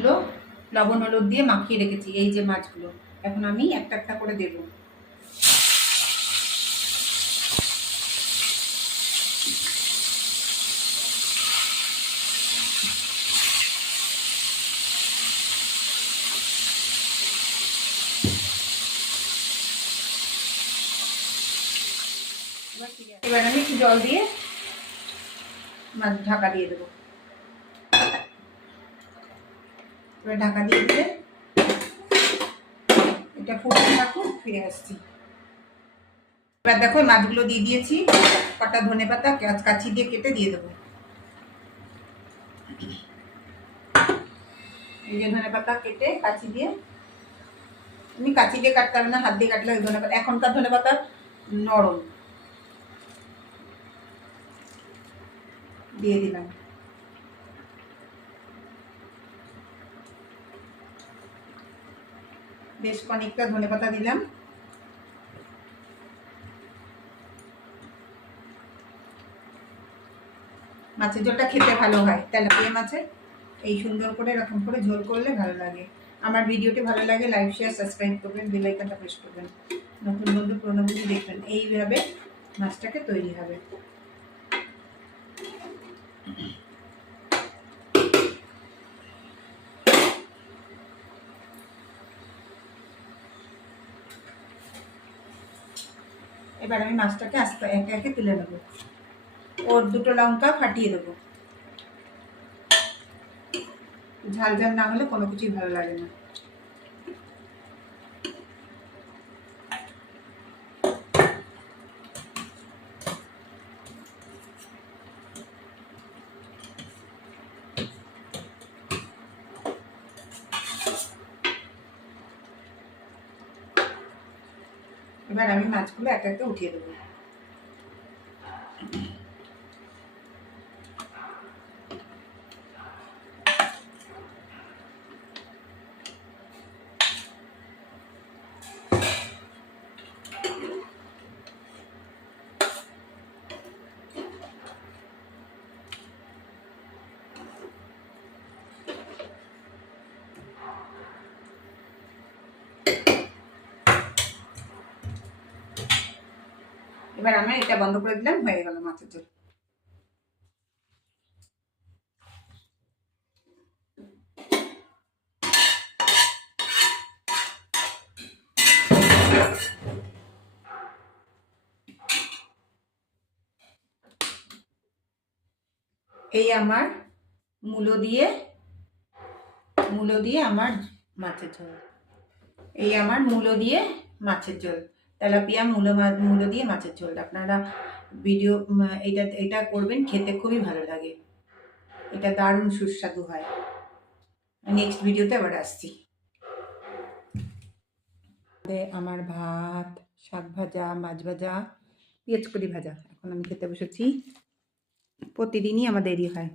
মাছগুলো লবণ, হলুদ দিয়ে মাখিয়ে রেখেছি, এই যে মাছগুলো। এখন আমি একটা একটা করে দেব। এবার আমি একটু জল দিয়ে মাছ ঢাকা দিয়ে দেবো। এবার ঢাকা দিয়ে দিলে এটা ফুটে থাকুক ফিরে আসছি। এবার দেখো মাছগুলো দিয়ে দিয়েছি। কটা ধনে পাতা কাচি দিয়ে কেটে দিয়ে দেবো। এই যে ধনে পাতা কেটে কাচি দিয়ে তুমি কাচি দিয়ে কাটতে হবে না, হাত দিয়ে কাটলে ওই ধনে পাতা, এখনকার ধনে পাতা নরম। দিয়ে দিলাম। বেশ খানিকটা ধনে পাতা দিলাম। মাছের ঝোলটা খেতে ভালো হয়, তেলাপিয়া মাছের। এই সুন্দর করে এরকম করে ঝোল করলে ভালো লাগে। আমার ভিডিওটি ভালো লাগে, লাইক শেয়ার সাবস্ক্রাইব করবেন বেল আইকনটা প্রেস করবেন। নতুন বন্ধু, পুরোনো বন্ধু দেখবেন। এইভাবে মাছটাকে তৈরি হবে। এবার আমি মাছটাকে আস্তে একে একে তুলে নেব। ওর দুটো লঙ্কা ফাটিয়ে দেবো। ঝাল ঝাল না হলে কোনো কিছুই ভালো লাগে না। এবার আমি মাছগুলো একটা একটা উঠিয়ে দেবো। এবার আমি এটা বন্ধ করে দিলাম, হয়ে গেল মাছের ঝোল। এই আমার মূলো দিয়ে মূলো দিয়ে আমার মাছের ঝোল। এই আমার মূলো দিয়ে মাছের ঝোল। তেলাপিয়া মূলো মূলো দিয়ে মাছের ঝোল। আপনারা ভিডিও এটা এটা করবেন, খেতে খুবই ভালো লাগে। এটা দারুণ সুস্বাদু হয়। নেক্সট ভিডিওতে আবার আসছি। আমার ভাত, শাক ভাজা, মাছ ভাজা, পেঁয়াজ কড়ি ভাজা। এখন আমি খেতে বসেছি। প্রতিদিনই আমার দেরি হয়।